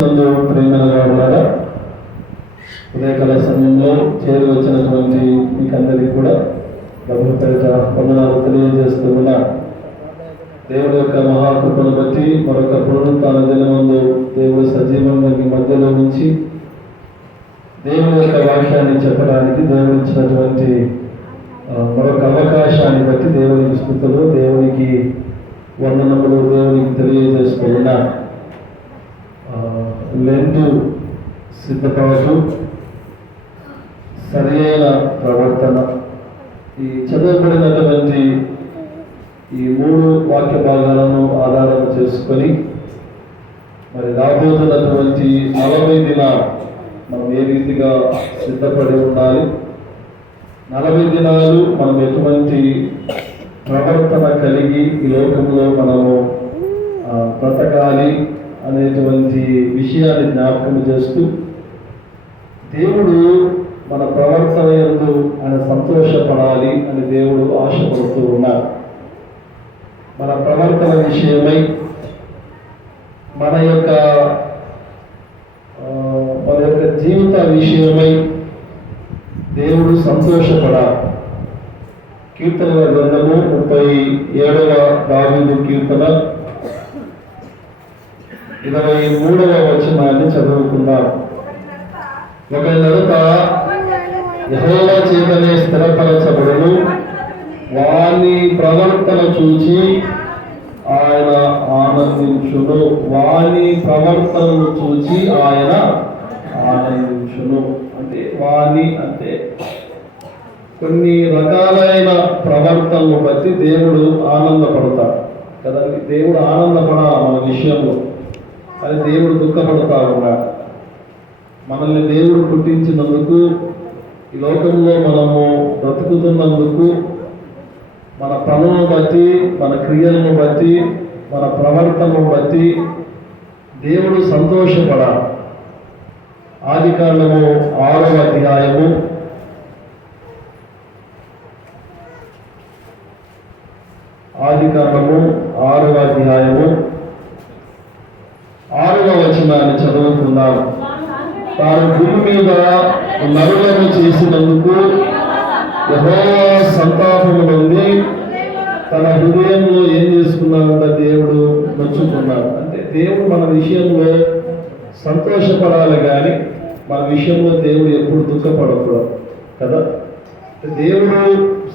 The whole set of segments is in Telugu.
ప్రేమగా ఉదయకాల సమయంలో చేరి వచ్చినటువంటి మీకందరికీ కూడా డబ్బుల పేరిట వందనాలు తెలియజేస్తూ ఉన్న దేవుడి యొక్క మహాకృపను బట్టి మరొక పునరుత్థాన దినమందు దేవుడు సజీవంగా మీ మధ్యలో నుంచి దేవుని యొక్క వాక్యాన్ని చెప్పడానికి దేవుడు ఇచ్చినటువంటి మరొక అవకాశాన్ని బట్టి దేవునికి స్తుతులు, దేవునికి వందనములు, దేవునికి తెలియజేస్తూ ఉన్న లెంటు సిద్ధపాటు, సరైన ప్రవర్తన, ఈ చదవబడినటువంటి ఈ 3 వాక్య భాగాలను ఆధారం చేసుకొని మరి రాబోతున్నటువంటి 40 దినాలు మనం ఏ రీతిగా సిద్ధపడి ఉండాలి, 40 దినాలు మనం ఎటువంటి ప్రవర్తన కలిగి ఈ లోకంలో మనము బ్రతకాలి అనేటువంటి విషయాన్ని జ్ఞాపకం చేస్తూ దేవుడు మన ప్రవర్తన యందు ఆయన సంతోషపడాలి అని దేవుడు ఆశపడుతూ ఉన్నారు. మన ప్రవర్తన విషయమై మన యొక్క జీవిత విషయమై దేవుడు సంతోషపడాలి. కీర్తనల గ్రంథము 37వ దావీదు కీర్తన 23వ వచనాన్ని చదువుకుందాం. ఒకరినొక యెహోవా చేతనే స్థిరపరచబడును, వాని ప్రవర్తన చూచి ఆయన ఆనందించును. వాని ప్రవర్తనను చూచి ఆయన ఆనందించును. అంటే వాని అంటే కొన్ని రకాలైన ప్రవర్తనను బట్టి దేవుడు ఆనందపడతాడు కదండి. దేవుడు ఆనందపడాలి మన విషయంలో, అది దేవుడు దుఃఖపడతా ఉన్నాడు. మనల్ని దేవుడు పుట్టించినందుకు, ఈ లోకంలో మనము బ్రతుకుతున్నందుకు, మన పనులను బట్టి, మన క్రియలను బట్టి, మన ప్రవర్తనను బట్టి దేవుడు సంతోషపడాలి. ఆదికాండము 6వ అధ్యాయము 6వ వచనాన్ని చదువుకుందాం. తాను భూమి మీద నరులను చేసినందుకు యెహోవా సంతాపము నుండి తన హృదయంలో ఏం చేసుకున్నాడంటే దేవుడు నొచ్చుకున్నాడు. అంటే దేవుడు మన విషయంలో సంతోషపడాలి కానీ మన విషయంలో దేవుడు ఎప్పుడు దుఃఖపడకూడదు కదా. దేవుడు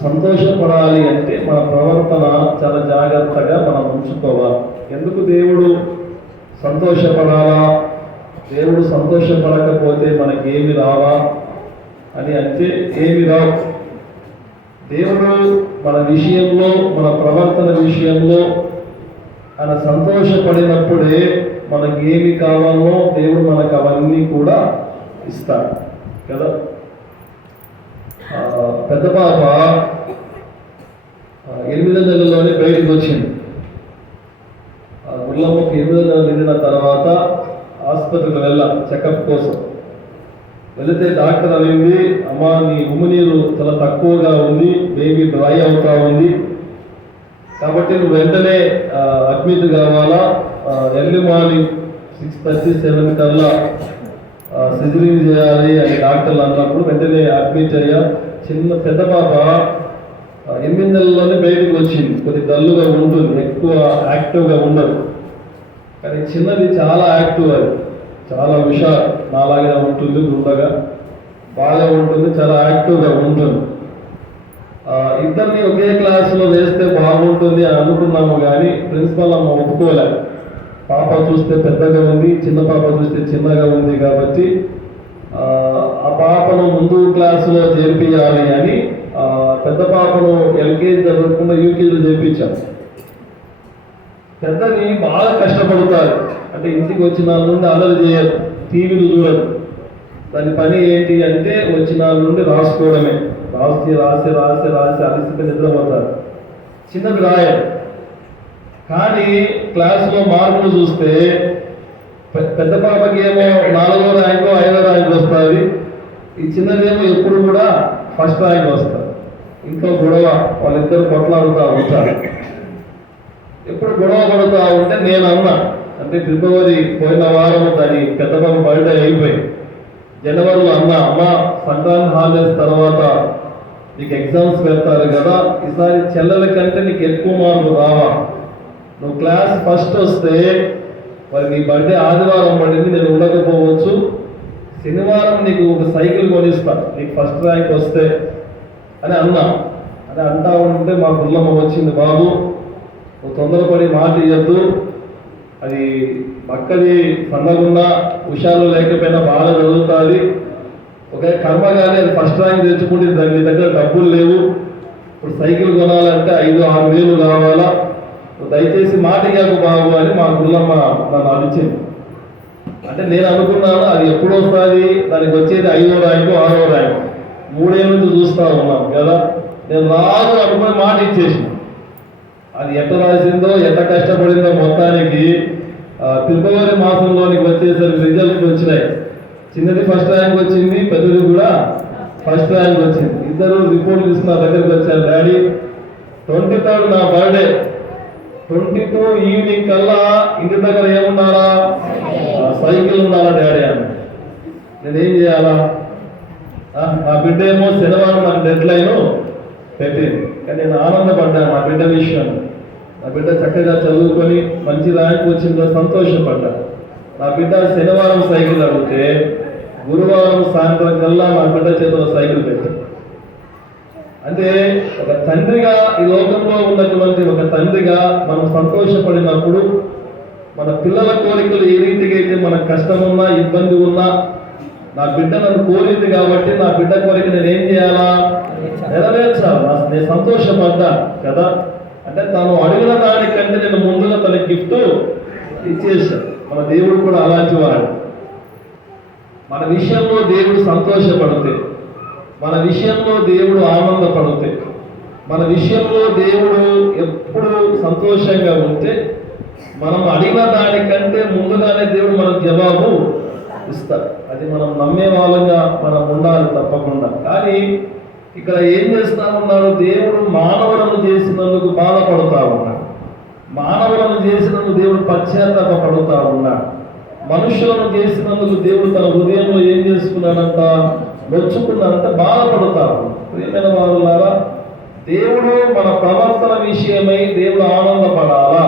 సంతోషపడాలి అంటే మన ప్రవర్తన చాలా జాగ్రత్తగా మనం ఉంచుకోవాలి. ఎందుకు దేవుడు సంతోషపడాలా, దేవుడు సంతోషపడకపోతే మనకి ఏమి రావా అని అంటే ఏమి రావు. దేవుడు మన విషయంలో, మన ప్రవర్తన విషయంలో ఆయన సంతోషపడినప్పుడే మనకి ఏమి కావాలో దేవుడు మనకు అవన్నీ కూడా ఇస్తాడు కదా. పెద్ద పాప 8వ నెలలోనే బయటకు వచ్చింది. గుళ్ళమ్మకు 8వ నెల నిండిన తర్వాత హాస్పిటల్కి వెళ్ళాం చెకప్ కోసం. వెళితే డాక్టర్ అనింది, అమ్మా నీ ఉమ్మునీరు చాలా తక్కువగా ఉంది, బేబీ డ్రై అవుతా ఉంది, కాబట్టి నువ్వు వెంటనే అడ్మిట్ కావాలా, ఎర్లీ మార్నింగ్ 6:30, 7 కల్లా సిజరింగ్ చేయాలి అని డాక్టర్లు అన్నప్పుడు వెంటనే అడ్మిట్ అయ్యా. పెద్ద పాప 8 నెలల్లోనే బయటకు వచ్చింది. కొద్ది డల్లుగా ఉంటుంది, ఎక్కువ యాక్టివ్గా ఉండదు. కానీ చిన్నది చాలా యాక్టివ్, అది చాలా హుషారు, నాలాగా ఉంటుంది, గుండగా బాగా ఉంటుంది, చాలా యాక్టివ్గా ఉంటుంది. ఇద్దరిని ఒకే క్లాసులో వేస్తే బాగుంటుంది అని అనుకున్నాము కానీ ప్రిన్సిపల్ అమ్మ ఒప్పుకోలేదు. పాప చూస్తే పెద్దగా ఉంది, చిన్న పాప చూస్తే చిన్నగా ఉంది కాబట్టి ఆ పాపను ముందు క్లాసులో చేర్పించాలి అని పెద్ద పాపను ఎల్కేజీ చదువుకుండా యూకేజీలో చేర్పించాను. పెద్దది బాగా కష్టపడతారు, అంటే ఇంటికి వచ్చిన నుండి అల్లరి చేయదు, టీవీలు చూడదు. దాని పని ఏంటి అంటే వచ్చిన నుండి రాసుకోవడమే, రాసి రాసి రాసి రాసి అలసిపోయి నిద్రపోతారు. చిన్నది రాయదు. కానీ క్లాసులో మార్కులు చూస్తే పెద్ద పాపకి ఏమో 4వ ర్యాంకు 5వ ర్యాంకు వస్తుంది, ఈ చిన్నదేమో ఎప్పుడు కూడా ఫస్ట్ ర్యాంక్ వస్తుంది. ఇంకో గొడవ, వాళ్ళిద్దరు కొట్లాడుతూ ఉంటారు. ఎప్పుడు గొడవ పడుతూ ఉంటే నేను అన్నా, అంటే ఫిబ్రవరి పోయిన వారం దాని బర్త్డే అయిపోయి జనవరిలో అమ్మ సంక్రాంతి హాలిడేస్ తర్వాత నీకు ఎగ్జామ్స్ పెడతారు కదా, ఈసారి చెల్లెల కంటే నీకు ఎక్కువ మార్కులు రావా, నువ్వు క్లాస్ ఫస్ట్ వస్తే మరి నీ బర్త్డే ఆదివారం పడింది, నేను ఉండకపోవచ్చు, శనివారం నీకు ఒక సైకిల్ కొనిస్తా నీకు ఫస్ట్ ర్యాంక్ వస్తే అని అన్నా. అని అంటా ఉంటే మా పుల్లమ్మ వచ్చింది, బాబు నువ్వు తొందరపడి మాట ఇవ్వద్దు, అది పక్కది సన్నగున్నా హుషారు లేకపోయినా బాగా చదువుతుంది, ఒక కర్మగానే అది ఫస్ట్ ర్యాంక్ తెచ్చుకుంటే దాని దగ్గర డబ్బులు లేవు, ఇప్పుడు సైకిల్ కొనాలంటే 5-6 వేలు కావాలా, దయచేసి మాట ఇవ్వకు బాబు అని మా గుల్లమ్మ నన్ను అడిచింది. అంటే నేను అనుకున్నాను అది ఎప్పుడు వస్తుంది, దానికి వచ్చేది 5వ ర్యాంకు 6వ ర్యాంకు, 3 ఏళ్ళ నుంచి చూస్తూ ఉన్నాం కదా, నేను రాదు అనుకుని మాట ఇచ్చేసిన. అది ఎట్ట రాసిందో ఎంత కష్టపడిందో మొత్తానికి ఫిబ్రవరి మాసంలోనికి వచ్చేసరికి రిజల్ట్ వచ్చినాయి. చిన్నది ఫస్ట్ ర్యాంక్ వచ్చింది, పెద్దది కూడా ఫస్ట్ ర్యాంక్ వచ్చింది. ఇద్దరు రిపోర్ట్ తీసుకున్న దగ్గరికి వచ్చారు, డాడీ 23rd నా బర్త్డే, 22 ఈవినింగ్ కల్లా ఇంటి దగ్గర ఏమున్నారా, సైకిల్ ఉండాలా డాడీ అని. నేనేం చేయాలా, నా బిడ్డ ఏమో శనివారం నాకు డెడ్ లైన్ పెట్టింది, కానీ నేను ఆనందపడ్డాను నా బిడ్డ విషయం. నా బిడ్డ చక్కగా చదువుకొని మంచి ర్యాంక్ వచ్చిందో సంతోషపడ్డా. నా బిడ్డ శనివారం సైకిల్ అడిగితే గురువారం సాయంత్రం కల్లా నా బిడ్డ చేతిలో సైకిల్ పెట్టింది. అంటే ఒక తండ్రిగా ఈ లోకంలో ఉన్నటువంటి ఒక తండ్రిగా మనం సంతోషపడినప్పుడు మన పిల్లల కోరికలు ఏ రీతిగా అయితే మనకు కష్టం ఉన్నా ఇబ్బంది ఉన్నా, నా బిడ్డ నన్ను కోరింది కాబట్టి నా బిడ్డ కోరిక నేను ఏం చేయాలా, నెరవేర్చాలా, నేను సంతోషపడ్డా కదా. అంటే తాను అడిగిన దానికంటే నేను ముందుగా తన గిఫ్ట్ ఇచ్చేసాను. మన దేవుడు కూడా అలాంటి వాడు. మన విషయంలో దేవుడు సంతోషపడితే, మన విషయంలో దేవుడు ఆనందపడితే, మన విషయంలో దేవుడు ఎప్పుడు సంతోషంగా ఉంటే మనం అడిగిన దానికంటే ముందుగానే దేవుడు మనకు జవాబు ఇస్తాడు. అది మనం నమ్మే వాళ్ళంగా మనం ఉండాలి తప్పకుండా. కానీ ఇక్కడ ఏం చేస్తా ఉన్నాడు, దేవుడు మానవులను చేసినందుకు బాధపడుతూ ఉన్నాడు, మానవులను చేసినందుకు దేవుడు పశ్చాత్తాపడుతూ ఉన్నాడు, మనుషులను చేసినందుకు దేవుడు తన హృదయంలో ఏం చేసుకున్నాడంట, నొచ్చుకున్నాడంట, బాధపడతారు. ప్రియమైన వారులారా, దేవుడు మన ప్రవర్తన విషయమై దేవుడు ఆనందపడాలా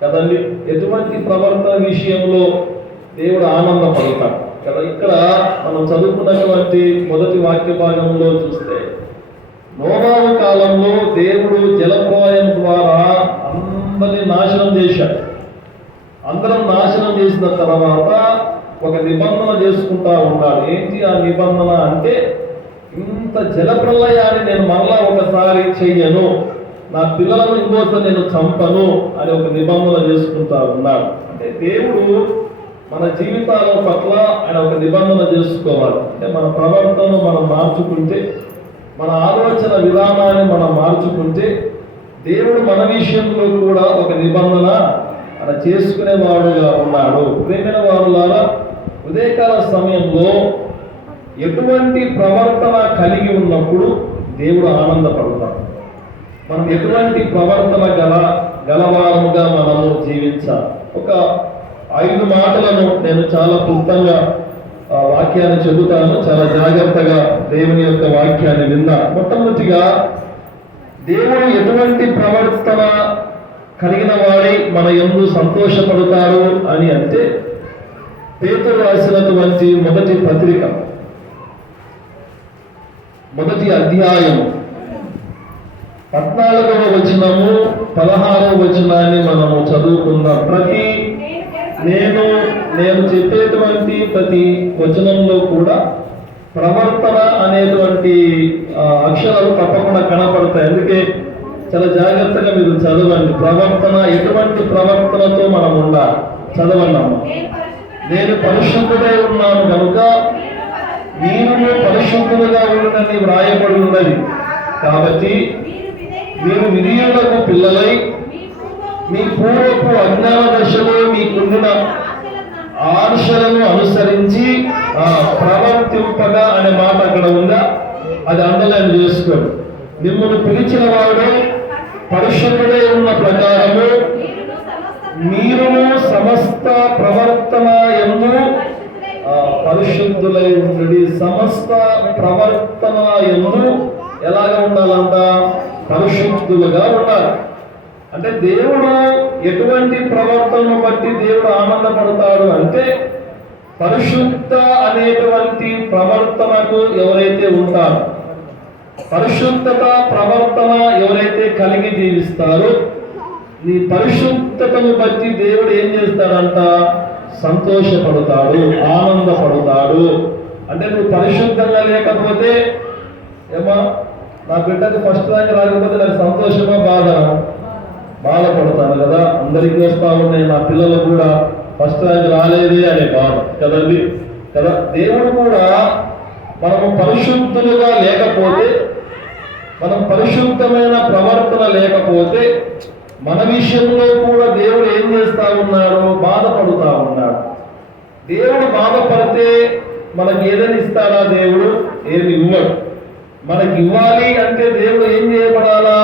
కదండి. ఎటువంటి ప్రవర్తన విషయంలో దేవుడు ఆనందపడతాడు కదా. ఇక్కడ మనం చదువుకున్నటువంటి మొదటి వాక్య భాగంలో చూస్తే నోవాహు కాలంలో దేవుడు జలప్రలయం ద్వారా అందరినీ నాశనం చేశాడు. అందరం నాశనం చేసిన తర్వాత ఒక నిబంధన చేసుకుంటా ఉన్నాడు. ఏంటి ఆ నిబంధన అంటే, ఇంత జలప్రలయాన్ని నేను మళ్ళా ఒకసారి చెయ్యను, నా పిల్లలను ఇంకోసారి నేను చంపను అని ఒక నిబంధన చేసుకుంటా ఉన్నాడు. అంటే దేవుడు మన జీవితాల పట్ల ఆయన ఒక నిబంధన చేసుకోవాలి. అంటే మన ప్రవర్తనను మనం మార్చుకుంటే, మన ఆలోచన విధానాన్ని మనం మార్చుకుంటే దేవుడు మన విషయంలో కూడా ఒక నిబంధన అలా చేసుకునేవాడుగా ఉన్నాడు. ప్రేమైన వారులారా, ఉదయకాల సమయంలో ఎటువంటి ప్రవర్తన కలిగి ఉన్నప్పుడు దేవుడు ఆనందపడతాడు. మనం ఎటువంటి ప్రవర్తన గలవారముగా మనము జీవించాలి. ఒక 5 మాటలను నేను చాలా క్లుప్తంగా వాక్యాన్ని చెబుతాను, చాలా జాగ్రత్తగా దేవుని యొక్క వాక్యాన్ని విందా. మొట్టమొదటిగా దేవుడు ఎటువంటి ప్రవర్తన కలిగిన వాడి మన యందు సంతోషపడతాడు అని అంటే, పేతురు రాసినటువంటి మొదటి పత్రిక 1వ అధ్యాయం 14వ వచనము 16వ వచనాన్ని మనము చదువుకుందాం. నేను చెప్పేటువంటి ప్రతి వచనంలో కూడా ప్రవర్తన అనేటువంటి అక్షరాలు తప్పకుండా కనపడతాయి. అందుకే చాలా జాగ్రత్తగా మీరు చదవండి. ప్రవర్తన, ఎటువంటి ప్రవర్తనతో మనం ఉండాలి చదవన్నాము. నేను పరిశుద్ధుడై ఉన్నాను కనుక మీరు పరిశుద్ధులుగా ఉండని వ్రాయబడి ఉన్నది. కాబట్టి మీరు విధియులకు పిల్లలై మీ పూర్వపు అజ్ఞాన దశలో మీకుండిన ఆశలను అనుసరించి ప్రవర్తింపగా అనే మాట అక్కడ ఉందా, అది అండర్లైన్ చేసుకోండి. మిమ్మల్ని పిలిచిన వాడు పరిశుద్ధుడై ఉన్న ప్రకారము మీరును సమస్త ప్రవర్తన యందు పరిశుద్ధులై ఉండి సమస్త ప్రవర్తన యందు ఎలాగ ఉండాలంట? పరిశుద్ధులుగా ఉండాలి. అంటే దేవుడు ఎటువంటి ప్రవర్తనను బట్టి దేవుడు ఆనందపడతాడు అంటే, పరిశుద్ధ అనేటువంటి ప్రవర్తనకు ఎవరైతే ఉంటారో, పరిశుద్ధత ప్రవర్తన ఎవరైతే కలిగి జీవిస్తారో, నీ పరిశుద్ధతను బట్టి దేవుడు ఏం చేస్తాడంట? సంతోషపడతాడు, ఆనందపడతాడు. అంటే నువ్వు పరిశుద్ధంగా లేకపోతే ఏమా, నా బిడ్డకు ఫస్ట్ ర్యాంక్ రాకపోతే నాకు సంతోషమా బాధపడతాను కదా. అందరికీ వస్తా ఉన్నాయి, నా పిల్లలు కూడా ఫస్ట్ ర్యాంక్ రాలేదే అనే బాధ కదండి కదా. దేవుడు కూడా మనము పరిశుద్ధులుగా లేకపోతే, మనం పరిశుద్ధమైన ప్రవర్తన లేకపోతే, మన విషయంలో కూడా దేవుడు ఏం చేస్తా ఉన్నాడు? బాధపడుతూ ఉన్నాడు. దేవుడు బాధపడితే మనకి ఏదని ఇస్తాడా? దేవుడు ఏమి ఇవ్వడు. మనకి ఇవ్వాలి అంటే దేవుడు ఏం చేయబడాలా?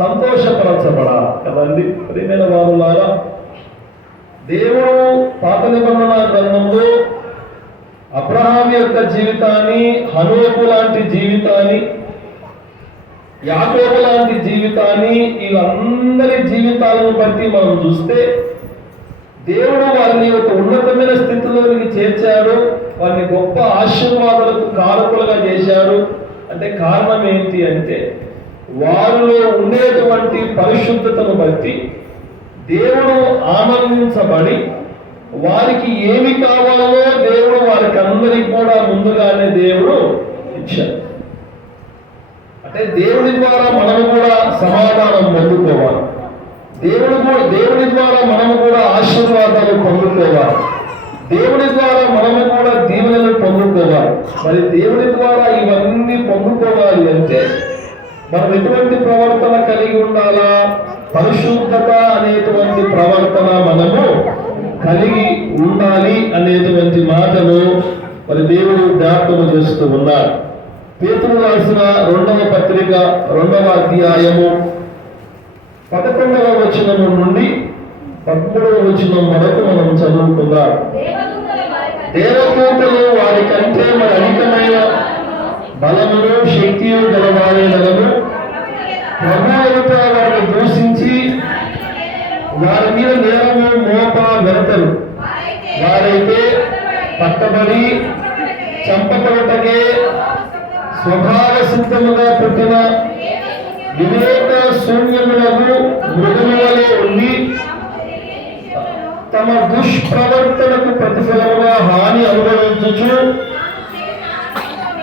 సంతోషపరచబడాలి కదండి. ప్రియమైన వారులారా, దేవుడు పాత నిబంధన గ్రంథంలో అబ్రహాం యొక్క జీవితాన్ని, హనోకు లాంటి జీవితాన్ని, యాకోబు లాంటి జీవితాన్ని, వీళ్ళందరి జీవితాలను బట్టి మనం చూస్తే దేవుడు వారిని ఒక ఉన్నతమైన స్థితిలోనికి చేర్చాడు. వారిని గొప్ప ఆశీర్వాదాలకు కారకులుగా చేశాడు. అంటే కారణం ఏంటి అంటే, వారిలో ఉండేటువంటి పరిశుద్ధతను బట్టి దేవుడు ఆనందించబడి, వారికి ఏమి కావాలో దేవుడు వారికి అందరికి కూడా ముందుగానే దేవుడు ఇచ్చాడు. అంటే దేవుడి ద్వారా మనము కూడా సమాధానం పొందుకోవాలి. దేవుడి ద్వారా మనము కూడా ఆశీర్వాదాలు పొందుకోవాలి. దేవుడి ద్వారా మనము కూడా దీవెనలు పొందుకోవాలి. మరి దేవుడి ద్వారా ఇవన్నీ పొందుకోవాలి అంటే మనం ఎటువంటి ప్రవర్తన కలిగి ఉండాలా? పరిశుద్ధత అనేటువంటి ప్రవర్తన మనము కలిగి ఉండాలి అనేటువంటి మాటను మరి దేవుడు జ్ఞాపకం చేస్తూ ఉన్నారు. పేతురు రాసిన 2వ పత్రిక 2వ అధ్యాయము 11వ వచనము నుండి 13వ వచనం వరకు మనం చదువుకుందాం. దేవదూతలు వారి కంటే మరి అధికమైన బలమును శక్తియు గలవారైనను ప్రభువులతో వారిని దూషించి వారి మీద నేరము మోప వెరతరు. వారైతే పట్టబడి చంపబడటకే స్వభావ సిద్ధముగా పుట్టిన వివేక శూన్యములకు మృగములే ఉండి తమ దుష్ప్రవర్తనకు ప్రతిఫలముగా హాని అనుభవించుచు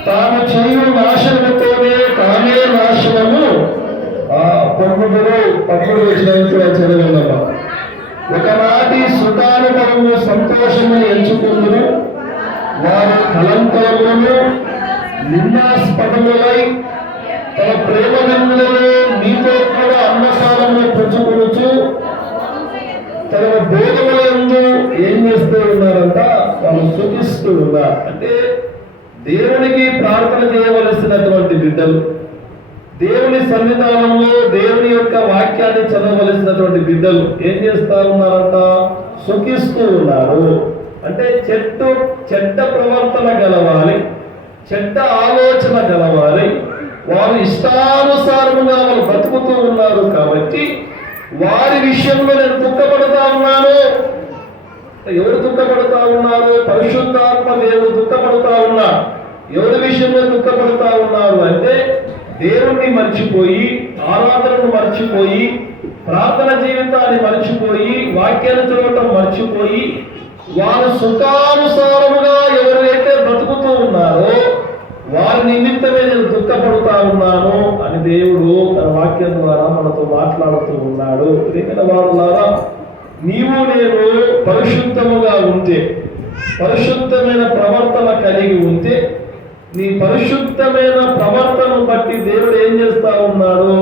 తాను చేయు నాశనముతోనే తానే నాశనము పొందుదురు. 13 వచ్చిన చదవమ్మా. ఒకనాటి సుఖానుభవము సంతోషము ఎంచుకుందురు. వారు కలంకలములను నిందాస్పదములై తమ ప్రేమ నిందలను మీతో కూడా అన్నసారములు పుచ్చుకొనుచు తన భోగములందు ఏం చేస్తూ ఉన్నారంట? వాళ్ళు సుఖిస్తూ ఉన్నారు. అంటే దేవునికి ప్రార్థన చేయవలసినటువంటి బిడ్డలు, దేవుని సన్నిధానంలో దేవుని యొక్క వాక్యాన్ని చదవవలసినటువంటి బిడ్డలు ఏం చేస్తా ఉన్నారంట? సుఖిస్తూ ఉన్నారు. అంటే చెడ్డ ప్రవర్తన గలవాలి, చెడ్డ ఆలోచన గలవాలి. వారు ఇష్టానుసారముగా వాళ్ళు బతుకుతూ ఉన్నారు కాబట్టి వారి విషయంలో నేను దుఃఖపడతా ఉన్నాను. ఎవరు దుఃఖపడతా ఉన్నారు? పరిశుద్ధాత్మ దేవుడు దుఃఖపడతా ఉన్నారు. ఎవరి విషయంలో దుఃఖపడతా ఉన్నారు అంటే, దేవుణ్ణి మర్చిపోయి, ఆరాధనను మర్చిపోయి, ప్రార్థన జీవితాన్ని మర్చిపోయి, వాక్యాన్ని చదవటం మర్చిపోయి, వారు సుఖానుసారముగా ఎవరైతే బ్రతుకుతూ ఉన్నారో వారి నిమిత్తమే నేను దుఃఖపడుతా ఉన్నాను అని దేవుడు తన వాక్యం ద్వారా మనతో మాట్లాడుతూ ఉన్నాడు. ప్రియమైన వారులారా, నీవు నేను పరిశుద్ధముగా ఉంటే, పరిశుద్ధమైన ప్రవర్తన కలిగి ఉంటే, నీ పరిశుద్ధమైన ప్రవర్తనను బట్టి దేవుడు ఏం చేస్తా ఉన్నాడు?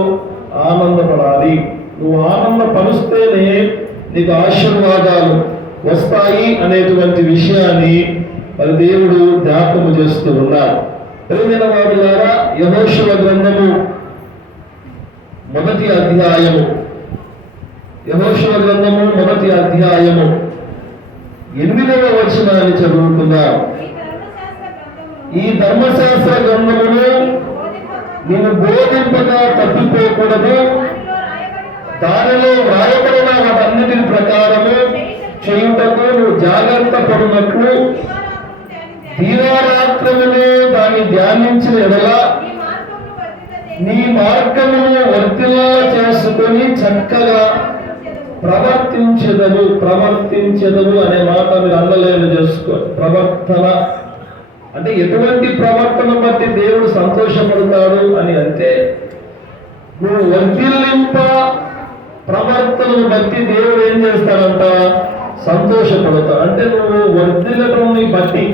ఆనందపడాలి. నువ్వు ఆనందపరుస్తేనే నీకు ఆశీర్వాదాలు వస్తాయి అనేటువంటి విషయాన్ని మరి దేవుడు జ్ఞాపకం చేస్తూ ఉన్నాడు. ప్రియమైన వారులారా, యెహోషువ గ్రంథము 1వ అధ్యాయము, యెహోషువ గ్రంథము 1వ అధ్యాయము 8వ వచనాన్ని చదువుకుందాం. ఈ ధర్మశాస్త్ర గ్రంథమును నీవు బోధింపగా తప్పిపోకూడదు, దానిలో వ్రాయబడిన వాటన్నిటి ప్రకారము చేయుటకు నువ్వు జాగ్రత్త పడినట్లు దీవారాత్రమును దాన్ని ధ్యానించిన ఎడల నీ మార్గమును వర్తిలా చేసుకొని చక్కగా ప్రవర్తించెదవు అనే మాట మీరు అండర్లైన్ చేసుకో. ప్రవర్తన అంటే ఎటువంటి ప్రవర్తన బట్టి దేవుడు సంతోషపడతాడు అని అంటే, నువ్వు వర్ధిల్లింప ప్రవర్తనను బట్టి దేవుడు ఏం చేస్తాడంట? సంతోషపడతాడు. అంటే నువ్వు వర్ధిల్లడం బట్టి,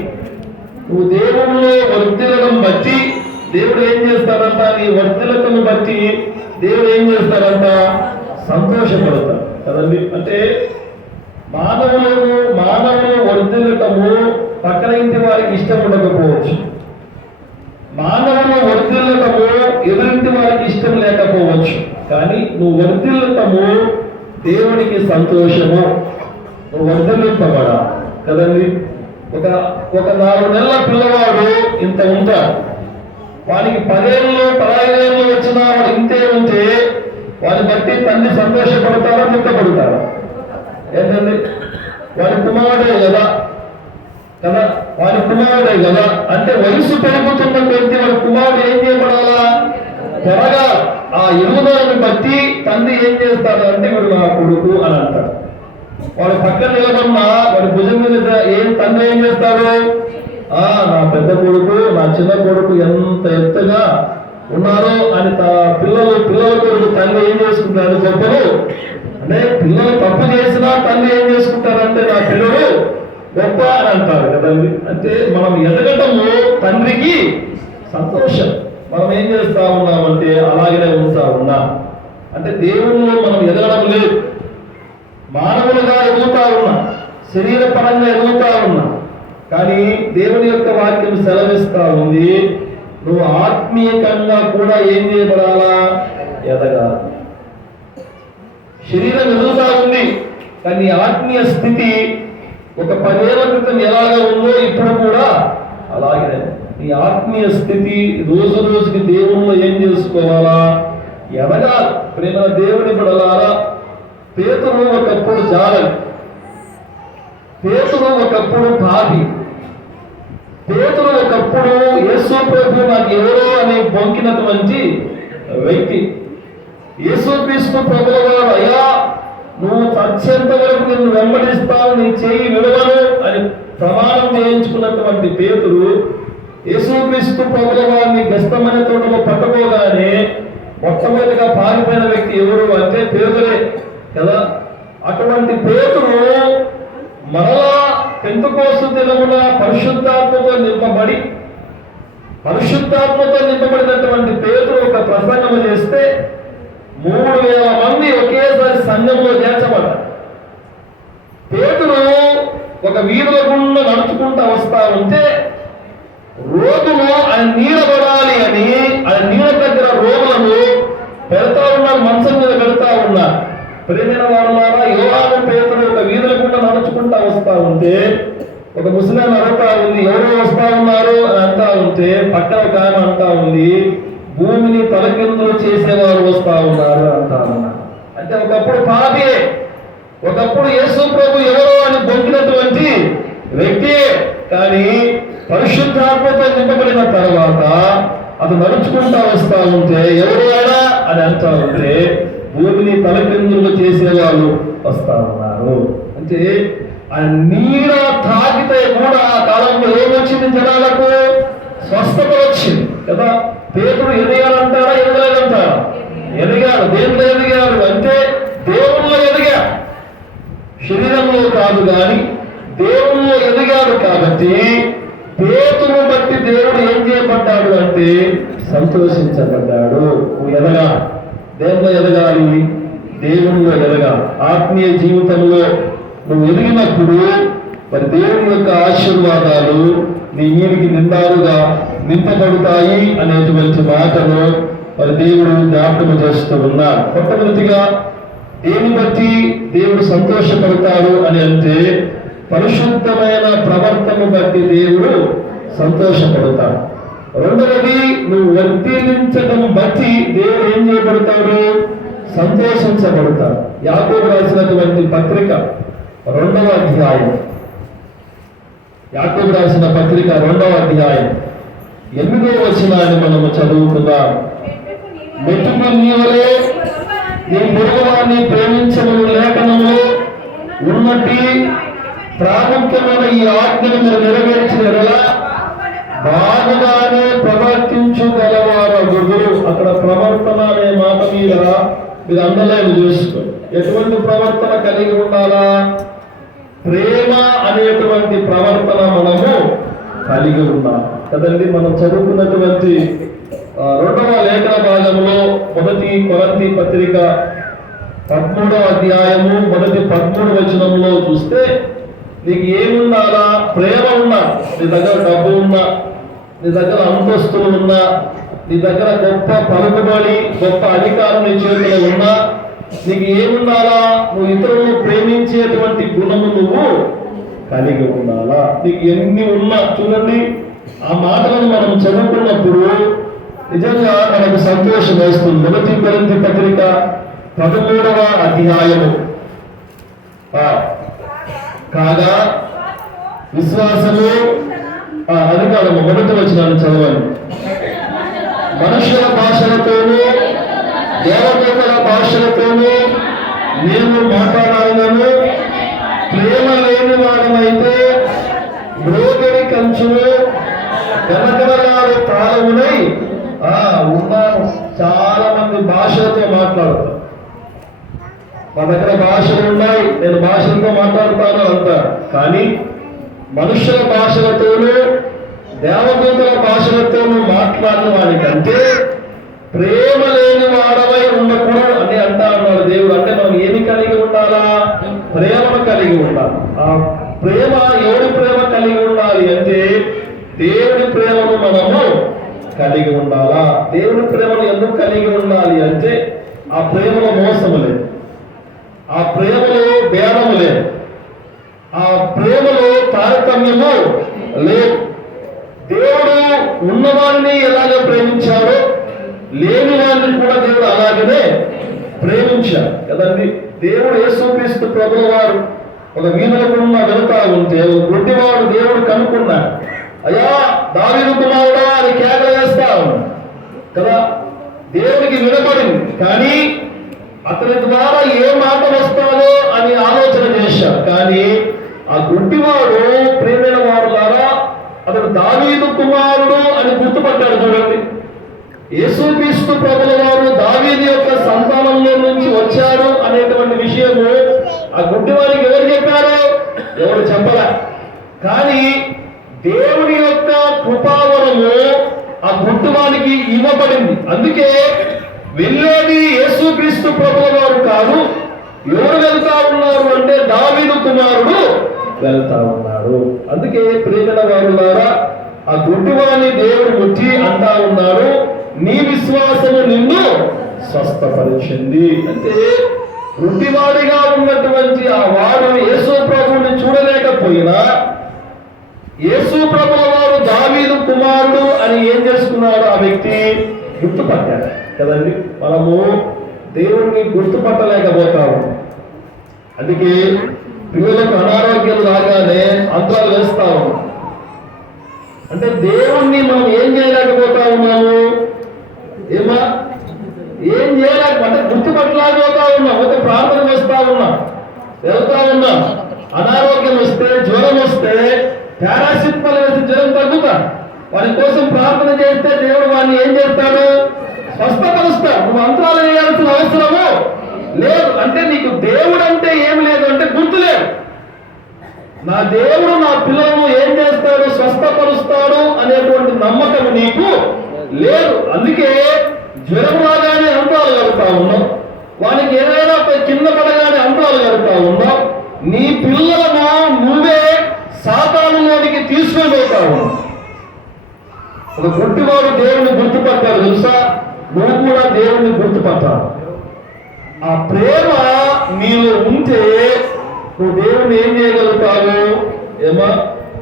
నువ్వు దేవుడిలో వర్ధిల్లడం బట్టి దేవుడు ఏం చేస్తాడంట? నీ వర్ధిల్లతను బట్టి దేవుడు ఏం చేస్తాడంట? సంతోషపడతాడు కదండి. అంటే మానవులు వర్ధిల్లటము పక్కన ఇంటి వారికి ఇష్టం ఉండకపోవచ్చు, మానవులు వర్ధిల్లటము ఎదురింటి వారికి ఇష్టం లేకపోవచ్చు, కానీ నువ్వు వర్ధిల్లటము దేవునికి సంతోషము. నువ్వు వర్ధిల్లింపబడా కదండి. ఒక 4 నెలల పిల్లవాడు ఇంత ఉంటాడు, వానికి 10 ఏళ్ళు 15 ఏళ్ళు వచ్చినా వాడు ఇంతే ఉంటే వాడిని బట్టి తండ్రి సంతోషపడతారా దుఃఖపడతారా? ఏంటండి, వాడి కుమారుడే కదా వాడి కుమారుడే కదా. అంటే వయసు పెరుగుతున్న కొద్ది వాడి కుమారుడు ఏం చేయబడాలా? త్వరగా ఆ ఎదుగుదలను బట్టి తండ్రి ఏం చేస్తాడు అంటే, వాడు నా కొడుకు అని అంటాడు. వాడు పక్కన నిలబడినా వాడి భుజం మీద తండ్రి ఏం చేస్తాడు? నా పెద్ద కొడుకు నా చిన్న కొడుకు ఎంత ఎత్తుగా ఉన్నారు అని పిల్లల కొడుకు తండ్రి ఏం చేసుకుంటాడు చెప్పరు. అంటే పిల్లలు తప్పు చేసినా తండ్రి ఏం చేసుకుంటారంటే, నా పిల్లలు గొప్ప అని అంటారు కదండి. అంటే మనం ఎదగటము తండ్రికి సంతోషం. మనం ఏం చేస్తా ఉన్నామంటే అలాగనే ఉంటా ఉన్నాం. అంటే దేవుళ్ళు మనం ఎదగడం లేదు, మానవులుగా ఎదుగుతా ఉన్నాం, శరీర పరంగా ఎదుగుతా ఉన్నాం. కానీ దేవుని యొక్క వాక్యం సెలవిస్తా ఉంది, నువ్వు ఆత్మీయంగా కూడా ఏం చేయబడాలా? ఎదగాలి. శరీరం ఎదుగుతా ఉంది, కానీ ఆత్మీయ స్థితి ఒక 10 ఏళ్ల క్రితం ఎలాగా ఉందో ఇప్పుడు కూడా అలాగే. ఈ ఆత్మీయ స్థితి రోజు రోజుకి దేవుణ్ణి ఏం చేసుకోవాలా? ఎదగాలి. ప్రేమ దేవుని బిడ్డలారా, పేతురు ఒకప్పుడు జాలరి, పేతురు ఒకప్పుడు పాపి, పేతురు ఒకప్పుడు యేసు ప్రభు నాకు ఎవరో అని బొంకినటువంటి వ్యక్తి. యేసు క్రీస్తు ప్రభుల వారు, అయ్యా నువ్వు చచ్చేంత వరకు నిన్ను వెంబడిస్తావు, నీ చేయి విడవను అని ప్రమాణం చేయించుకున్నటువంటి పేతురు యేసుక్రీస్తు ప్రభుల వారిని గెస్తమనే తోటలో పట్టుకోగానే మొట్టమొదటిగా పారిపోయిన వ్యక్తి ఎవరు అంటే పేతురే కదా. అటువంటి పేతురు మరలా పెంతెకోస్తు దినమున పరిశుద్ధాత్మతో నింపబడినటువంటి పేతురు ఒక ప్రసంగం చేస్తే 3000 మంది ఒకేసారి సంఘంలో చేర్చబడ్డారు. పేతురు ఒక వీధుల గుండా నడుచుకుంటూ వస్తా ఉంటే రోగులు ఆయన నీడబడాలి అని ఆయన నీడ దగ్గర రోగులను పెడతా ఉన్నారు, మంచం మీద పెడతా ఉన్నారు. ప్రేమైన వాళ్ళారా, యోహాను పేతురు ఒక వీధుల గుండా నడుచుకుంటా వస్తా ఉంటే ఒక ముస్లిం అడుగుతా ఉంది, ఎవరో వస్తా ఉన్నారు అని అంటా ఉంటే పక్కన ఒక ఆమె అంటా ఉంది, భూమిని తలకిందులు చేసేవారు వస్తా ఉన్నారు అంటా ఉన్నారు. అంటే ఒకప్పుడు పాపియే, ఒకప్పుడు యేసు ప్రభు ఎవరో అని బొంకినటువంటి వ్యక్తి, కానీ పరిశుద్ధాత్మతో నింపబడిన తర్వాత అది నడుచుకుంటా వస్తా ఉంటే ఎవరు అయినా అని అంటా ఉంటే భూమిని తలకిందులు చేసేవాళ్ళు వస్తా ఉన్నారు. అంటే ఆ నీడ తాకితే కూడా ఆ కాలంలో ఏమొచ్చింది? జనాలకు స్వస్థత వచ్చింది కదా. పేతురు ఎదగాలంటారా ఎదగలేదంటారా? ఎదిగాడు. దేవుడు ఎదిగాడు అంటే దేవుళ్ళు ఎదిగాడు, శరీరంలో కాదు కానీ దేవుళ్ళు ఎదిగాడు. కాబట్టి పేతురు బట్టి దేవుడు ఏం చేయబడ్డాడు అంటే సంతోషించబడ్డాడు. నువ్వు ఎదగాలి, దేవుళ్ళు ఎదగాలి, దేవుళ్ళు ఎదగాలి. ఆత్మీయ జీవితంలో నువ్వు ఎదిగినప్పుడు మరి దేవుని యొక్క ఆశీర్వాదాలు నీ మీదికి నిండారుగా నింపబడతాయి అనేటువంటి మాటను మరి దేవుడు జ్ఞాపకం చేస్తూ ఉన్నారు. మొట్టమొదటిగా దేని బట్టి దేవుడు సంతోషపడతాడు అని అంటే పరిశుద్ధమైన ప్రవర్తన బట్టి దేవుడు సంతోషపడతాడు. రెండవది, నువ్వు వర్తించడం బట్టి దేవుడు ఏం చేయబడతాడు? సంతోషించబడతాడు. యాకోబు రాసినటువంటి పత్రిక 2వ అధ్యాయం, యాకోబు రాసిన పత్రిక 2వ అధ్యాయం 8వ వచనాన్ని మనము చదువుకుందాం. మెట్టుకు నీవలే నీ పొరుగువారిని ప్రేమించమని లేఖనంలో ఉన్నట్టి ప్రాముఖ్యమైన ఈ ఆజ్ఞను మీరు నెరవేర్చిన బాగుగానే ప్రవర్తించగలవారు గురువు. అక్కడ ప్రవర్తన అనే మాట మీద మీరు అండర్లైన్ చేసుకోండి. ఎటువంటి ప్రవర్తన కలిగి ఉండాలా? ప్రేమ అనేటువంటి ప్రవర్తన మనము కలిగి ఉండాలి కదండి. మనం చదువుకున్నటువంటి 2వ లేఖన భాగంలో 1 కొరింథీ పత్రిక 13వ అధ్యాయము 13 వచనంలో చూస్తే నీకు ఏముండాలా? ప్రేమ ఉన్నా, నీ దగ్గర డబ్బు ఉన్నా, నీ దగ్గర అంతస్తులు ఉన్నా, నీ దగ్గర గొప్ప పలుకుబడి గొప్ప అధికారం నీ చేతిలో ఉన్నా, నీకు ఏముండాలా? నువ్వు ఇతరులను ప్రేమించేటువంటి గుణము నువ్వు కలిగి ఉండాలా. నీకు ఎన్ని ఉన్నా చూడండి, ఆ మాటలను మనం చదువుకున్నప్పుడు నిజంగా మనకు సంతోషం వేస్తుంది. 1 కొరింథీ పత్రిక 13వ అధ్యాయము. కాగా విశ్వాసము, అధికారము 1వ వచనాన్ని చదవండి. మనుషుల భాషలతోనూ దేవదూతల భాషలతోనూ నేను మాట్లాడాలను, ప్రేమ లేని వాడమైతే బ్రోగడి కంచును గనగనలాడు తాళమునై ఉన్నాను. చాలా మంది భాషలతో మాట్లాడతారు. మా దగ్గర భాషలు ఉన్నాయి, నేను భాషలతో మాట్లాడతాను అంటారు. కానీ మనుషుల భాషలతోనూ దేవదూతల భాషలతోనూ మాట్లాడిన వాడికంటే ప్రేమ లేని వాడవై ఉండకూడదు అని అంటా ఉన్నాడు దేవుడు. అంటే మనం ఏమి కలిగి ఉండాలా? ప్రేమను కలిగి ఉండాలి. ఆ ప్రేమ ఎవరి ప్రేమ కలిగి ఉండాలి అంటే దేవుడి ప్రేమను మనము కలిగి ఉండాలా. దేవుడి ప్రేమను ఎందుకు కలిగి ఉండాలి అంటే ఆ ప్రేమలో మోసము లేదు, ఆ ప్రేమలో భేదము లేదు, ఆ ప్రేమలో తారతమ్యము లేదు. దేవుడు ఉన్నవాడిని ఎలాగ ప్రేమించాడో లేని వాడిని కూడా దేవుడు అలాగనే ప్రేమించాడు కదండి. దేవుడు యేసుక్రీస్తు ప్రభువు వారు ఒక వీధులకుండా వెళుతా ఉంటే గుడ్డివాడు దేవుడు కనుక్కున్నాడు. అయ్యా దావీదు కుమారుడా అని కేకలు వేస్తా ఉన్నాడు కదా. దేవుడికి వినపడింది, కానీ అతని ద్వారా ఏ మాట వస్తాడో అని ఆలోచన చేశాడు. కానీ ఆ గుడ్డివాడు ప్రేమైన వాడులారా అతడు దావీదు కుమారుడు అని గుర్తుపట్టాడు. చూడండి, యేసుక్రీస్తు ప్రభుల వారు దావీదు యొక్క సంతానంలో నుంచి వచ్చాడు అనేటువంటి విషయము ఆ గుడ్డివారికి ఎవరు చెప్పారు? ఎవరు చెప్పరా. కానీ దేవుని యొక్క కృపావరము ఆ గుడ్డివానికి ఇవ్వబడింది. అందుకే వెళ్ళేది యేసుక్రీస్తు ప్రభుల వారు కాదు. ఎవరు వెళ్తా ఉన్నారు అంటే దావీదు కుమారుడు వెళ్తా ఉన్నాడు. అందుకే ప్రేమైన వారులారా ఆ గుడ్డివాణి దేవుడు ముట్టి అంటా ఉన్నాడు, నీ విశ్వాసము నిన్ను స్వస్థపరిచింది. అంటే గుడ్డివాడిగా ఉన్నటువంటి ఆ వాడు యేసు ప్రభువుని చూడలేకపోయినా యేసు ప్రభుల వారు దావీదు కుమారుడు అని ఏం చేసుకున్నాడు? ఆ వ్యక్తి గుర్తుపట్టాడు కదండి. మనము దేవుణ్ణి గుర్తుపట్టలేకపోతాము. అందుకే పిల్లలకు అనారోగ్యం రాగానే అంతరాలు వేస్తా ఉన్నాం. అంటే దేవుణ్ణి మనం ఏం చేయలేకపోతా ఉన్నాము? ఏం చేయలేకపోతే గుర్తుపట్టలేకపోతా ఉన్నాం. ఒక ప్రార్థన వేస్తా ఉన్నాం, వెళ్తా ఉన్నాం. అనారోగ్యం వస్తే, జ్వరం వస్తే పారాసిటమాల్ వేసి జ్వరం తగ్గుతా. వారి కోసం ప్రార్థన చేస్తే దేవుడు వాడిని ఏం చేస్తాడు? స్వస్థపరుస్తాడు. నువ్వు అంతరాలు వేయాల్సిన అవసరము లేదు. అంటే నీకు దేవుడు అంటే ఏం లేదు అంటే గుర్తు లేదు. నా దేవుడు నా పిల్లలను ఏం చేస్తాడు? స్వస్థపరుస్తాడు అనేటువంటి నమ్మకం నీకు లేదు. అందుకే జ్వరం రాగానే అంతరాలు కలుగుతా ఉన్నావు, వానికి ఏదైనా కింద పడగానే అంతరాలు కలుగుతా ఉన్నావు. నీ పిల్లలను నువ్వే సాతానులోనికి తీసుకొని పోతా ఉన్నావు. ఒక గుడ్డివాడు దేవుని గుర్తుపట్టారు తెలుసా? నువ్వు కూడా దేవుని గుర్తుపట్టాలి. ఆ ప్రేమ నీలో ఉంటే నువ్వు దేవుని ఏం చేయగలుగుతావు?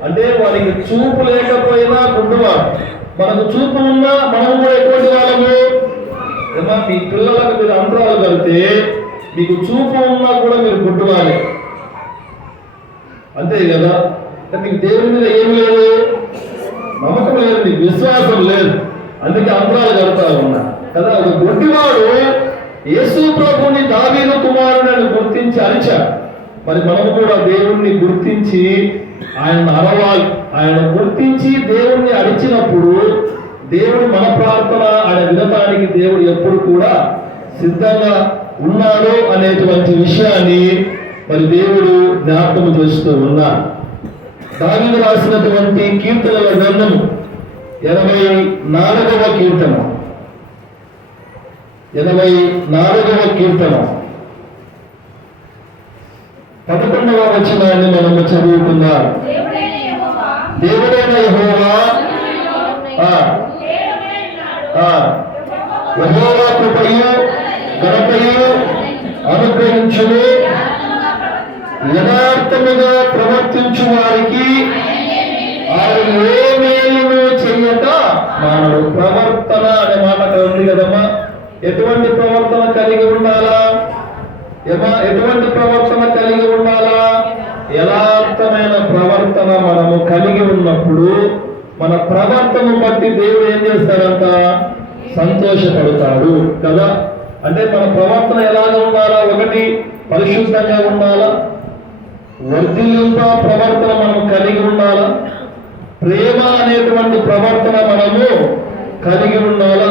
అంటే వారికి చూపు లేకపోయినా గుడ్డివాడు. మనకు చూపు ఉన్నా మనం కూడా ఎటువంటి వాళ్ళము? ఏమా మీ పిల్లలకు మీరు అంతరాలు కలిగితే మీకు చూపు ఉన్నా కూడా మీరు గుడ్డివాడే, అంతే కదా. మీకు దేవుని మీద ఏం లేదు, నమ్మకం లేదు, నీకు విశ్వాసం లేదు, అందుకే అంతరాలు కలుగుతా ఉన్నా కదా. ఒక గుడ్డివాడు యేసు ప్రభుని దావీదు కుమారుడని గుర్తించి అరిచాడు. మరి మనం కూడా దేవుణ్ణి గుర్తించి ఆయన అరవాలి. ఆయన గుర్తించి దేవుణ్ణి అరిచినప్పుడు దేవుడు మన ప్రార్థన ఆయన వినటానికి దేవుడు ఎప్పుడు కూడా సిద్ధంగా ఉన్నాడు అనేటువంటి విషయాన్ని మరి దేవుడు జ్ఞాపకం చేస్తూ ఉన్నాడు. దావీదు రాసినటువంటి కీర్తనల గ్రంథం 84వ కీర్తన, 84వ కీర్తన 11వ వచనాన్ని మనము చదువుకుందాం. దేవుడైన యెహోవా యెహోవా కృపయు ఘనతయు అనుగ్రహించును, యథార్థముగా ప్రవర్తించు వారికి ఆయన ఏ మేలును చెయ్యక మానడు. ప్రవర్తన అనే మాట అక్కడ ఉంది కదమ్మా. ఎటువంటి ప్రవర్తన కలిగి ఉండాలా? ఎటువంటి ప్రవర్తన కలిగి ఉండాలా? యథార్థమైన ప్రవర్తన మనము కలిగి ఉన్నప్పుడు మన ప్రవర్తన బట్టి దేవుడు ఏం చేస్తాడంట? సంతోషపడతాడు కదా. అంటే మన ప్రవర్తన ఎలాగ ఉండాలా? ఒకటి, పరిశుద్ధంగా ఉండాలా, వర్ధిల్లింప ప్రవర్తన మనం కలిగి ఉండాలా, ప్రేమ అనేటువంటి ప్రవర్తన మనము కలిగి ఉండాలా,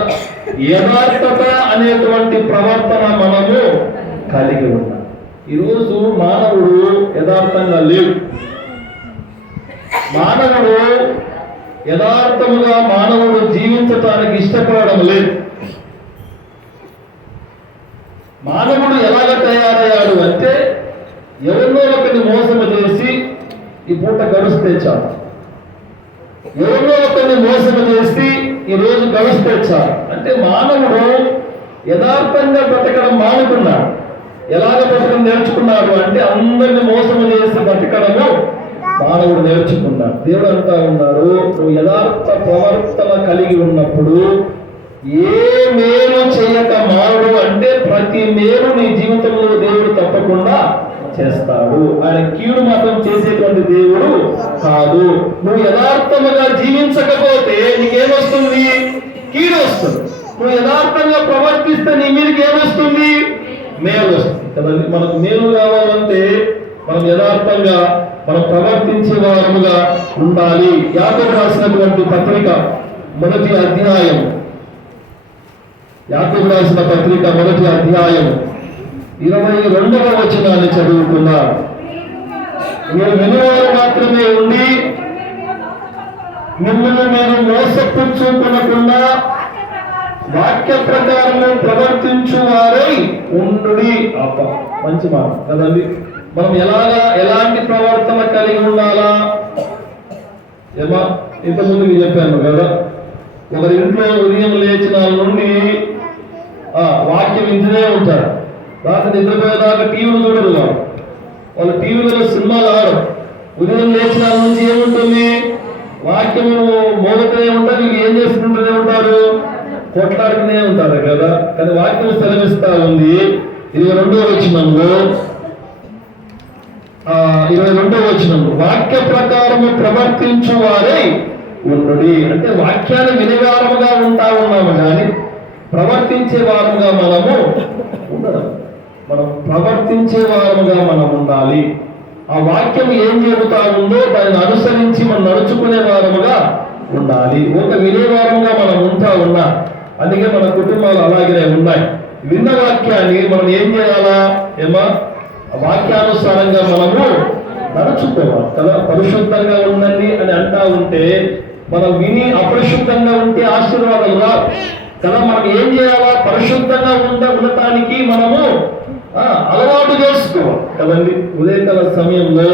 యథార్థత అనేటువంటి ప్రవర్తన మనము కలిగి ఉండాలి. ఈరోజు మానవుడు యథార్థంగా లేవు. మానవుడు యథార్థముగా మానవుడు జీవించటానికి ఇష్టపడడం లేదు. మానవుడు ఎలాగ తయారయ్యాడు అంటే ఎవరినో ఒకరిని మోసము చేసి ఈ పూట గడుస్తే చాలు, ఎవరినో ఒకరిని మోసము చేసి ఈ రోజు గడుస్తే చాలు. అంటే మానవుడు యథార్థంగా బ్రతకడం మానుకున్నాడు. ఎలాగ బ్రతకడం నేర్చుకున్నాడు అంటే అందరిని మోసము చేసి బ్రతకడము మానవుడు నేర్చుకున్నాడు. దేవుడు అంటా ఉన్నారు, నువ్వు యథార్థ ప్రవర్తన కలిగి ఉన్నప్పుడు ఏ మేలు చేయక మానవుడు అంటే ప్రతి మేలు నీ జీవితంలో దేవుడు తప్పకుండా చేస్తాడు. ఆయన కీడు మాత్రం చేసేటువంటి దేవుడు కాదు. నువ్వు యథార్థముగా జీవించకపోతే నీకేమొస్తుంది? కీడు వస్తుంది. నువ్వు యథార్థంగా ప్రవర్తిస్తే నీ మీదకి ఏమొస్తుంది? మేలు వస్తుంది కదండి. మనకు మేలు కావాలంటే మనం యథార్థంగా మనం ప్రవర్తించే వారముగా ఉండాలి. యాకోబు రాసినటువంటి పత్రిక మొదటి అధ్యాయం, యాకోబు రాసిన పత్రిక మొదటి అధ్యాయం 22వ వచనాన్ని చదువుకున్నారు. మీరు వినేవారు మాత్రమే ఉండి మిమ్మల్ని మీరు మోసపుచ్చుకొనకుండా వాక్య ప్రకారము ప్రవర్తించు వారై ఉండుడి. మంచి మాట కదండి. మనం ఎలాంటి ప్రవర్తన కలిగి ఉండాలా? ఏమా ఇంతకుముందు చెప్పాను కదా, ఒకరి ఇంట్లో ఉదయం లేచిన నుండి వాక్యం వింటూనే ఉంటారు. రాత్రి నిద్రపోయేదాకా టీవీలు చూడరు. వాళ్ళు టీవీలలో సినిమాలు ఆడరు. ఉదయం లేచిన నుంచి ఏముంటుంది? వాక్యము మోగుతూనే ఉంటారు. వీళ్ళు ఏం చేసుకుంటూనే ఉంటారు? కొట్లాడుతూనే ఉంటారు కదా. కానీ వాక్యం సెలవిస్తా ఉంది 22వ వచనంలో వాక్య ప్రకారము ప్రవర్తించు వారై ఉండుడి. అంటే వాక్యాన్ని వినివారముగా ఉన్నాము కానీ ప్రవర్తించే వారముగా మనము ఉండడం. మనం ప్రవర్తించే వారముగా మనం ఉండాలి. ఆ వాక్యం ఏం చెబుతా ఉందో దాన్ని అనుసరించి మనం నడుచుకునే వారముగా ఉండాలి. ఒక వినేవారముగా మనం ఉన్నా. అందుకే మన కుటుంబాలు అలాగే ఉన్నాయి. విన్న వాక్యాన్ని మనం ఏం చేయాలా? వాక్యానుసారంగా మనము నడుచుకోవాలి కదా. పరిశుద్ధంగా ఉండండి అని అంటా ఉంటే మనం విని అపరిశుద్ధంగా ఉంటే ఆశీర్వాదాలు రావు కదా. మనం ఏం చేయాలా? పరిశుద్ధంగా ఉండటానికి మనము అలవాటు చేసుకోవాలి కదండి. ఉదయకాల సమయంలో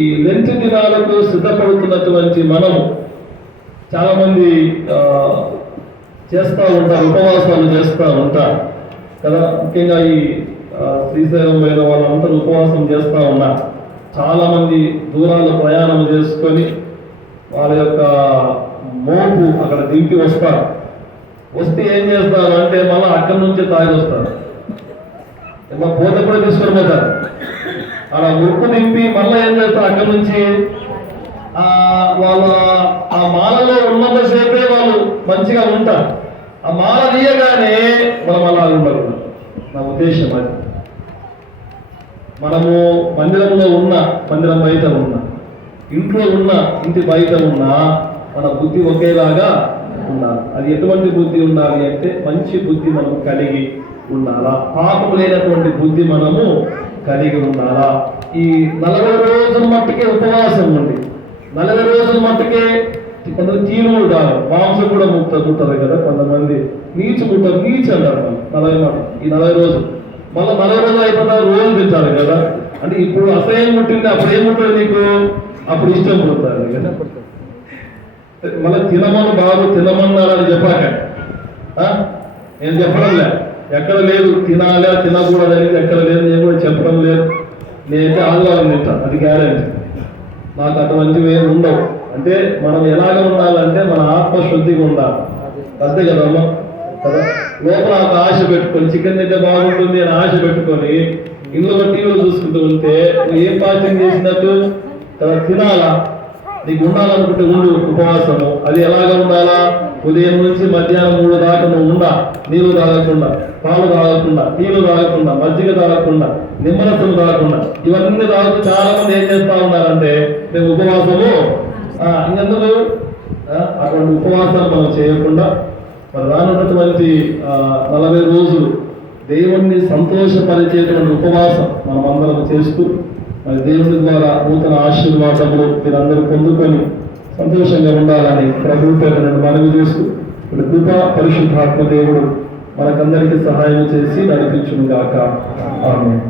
ఈ లెంట్ దినాలకు సిద్ధపడుతున్నటువంటి మనము చాలా మంది చేస్తూ ఉంటారు, ఉపవాసాలు చేస్తూ ఉంటారు కదా. ముఖ్యంగా ఈ శ్రీశైలం పోయిన వాళ్ళందరూ ఉపవాసం చేస్తూ ఉన్నారు. చాలామంది దూరాలు ప్రయాణం చేసుకొని వాళ్ళ యొక్క మోపు అక్కడ దింపి వస్తారు. వస్తే ఏం చేస్తారు అంటే మళ్ళీ అక్కడి నుంచే తాగి వస్తారు. పోతే కూడా తీసుకొని పోతారు. అలా ఉప్పు దింపి మళ్ళీ ఏం చేస్తారు అక్కడి నుంచి వాళ్ళు ఆ మాలలో ఉన్నంతసేపే వాళ్ళు మంచిగా ఉంటారు. ఆ మాల తీయగానే మనం అలా ఉండరు. నా ఉద్దేశం అది. మనము మందిరంలో ఉన్న, మందిరం బయట ఉన్న, ఇంట్లో ఉన్న, ఇంటి బయట ఉన్న మన బుద్ధి ఒకేలాగా ఉండాలి. అది ఎటువంటి బుద్ధి ఉండాలి అంటే మంచి బుద్ధి మనం కలిగి ఉండాలా, పాపం లేనటువంటి బుద్ధి మనము కలిగి ఉండాలా. ఈ 40 రోజుల మట్టుకే ఉపవాసం ఉంది. 40 రోజుల మట్టుకే కొంతమంది తీరువులు కాదు, మాంసం కూడా ముట్టరు కదా కొంతమంది. నీచు ముట్టరు, నీచు అంటారు 40 మాట. ఈ 40 రోజులు మళ్ళీ 40 రోజులు అయిపోయినా రోజు తింటారు కదా. అంటే ఇప్పుడు అసహ్యం పుట్టింది, అప్పుడు ఏం పుట్టారు నీకు, అప్పుడు ఇష్టం పుడతారు కదా. మళ్ళీ తినమని బాబు తినమన్నారని చెప్పాక నేను చెప్పడం లేదు, ఎక్కడ లేదు. తినాలా తినకూడదు అనేది ఎక్కడ లేదు, నేను కూడా చెప్పడం లేదు. నేనైతే ఆదివారం తింటాను, అది గ్యారెంటీ. నాకు అటువంటివి ఏమి ఉండవు. అంటే మనం ఎలాగ ఉండాలంటే మన ఆత్మశుద్ధిగా ఉండాలి, అంతే కదమ్మా కదా. లోపల ఒక ఆశ పెట్టుకొని చికెన్ తింటే బాగుంటుంది అని ఆశ పెట్టుకొని ఇంట్లో టీవీలు చూసుకుంటూ ఉంటే నువ్వు ఏం పాచం చేసినట్టు కదా. తినాలా, నీకు ఉండాలనుకుంటే ఉండు ఉపవాసము. అది ఎలాగ ఉండాలా, ఉదయం నుంచి మధ్యాహ్నం 3 దాకా నువ్వు ఉండా. నీళ్ళు తాగకుండా, పాలు తాగకుండా, నీళ్లు తాగకుండా, మజ్జిగ తాగకుండా, నిమ్మరసం తాగకుండా, ఇవన్నీ తాగుతూ చాలా మంది ఏం చేస్తా ఉన్నారంటే మేము ఉపవాసము. ఇంకెందుకు అటువంటి ఉపవాసాలు మనం చేయకుండా మరి రానున్నటువంటి 40 రోజులు దేవుణ్ణి సంతోషపరిచేటువంటి ఉపవాసం మనం అందరం చేస్తూ మరి దేవుని ద్వారా నూతన ఆశీర్వాదములు మీరందరూ పొందుకొని సంతోషంగా ఉండాలని ప్రభు పేరు మనవి చేస్తూ ఇప్పుడు కృప పరిశుద్ధాత్మ దేవుడు మనకందరికీ సహాయం చేసి నడిపించును గాక. ఆమేన్.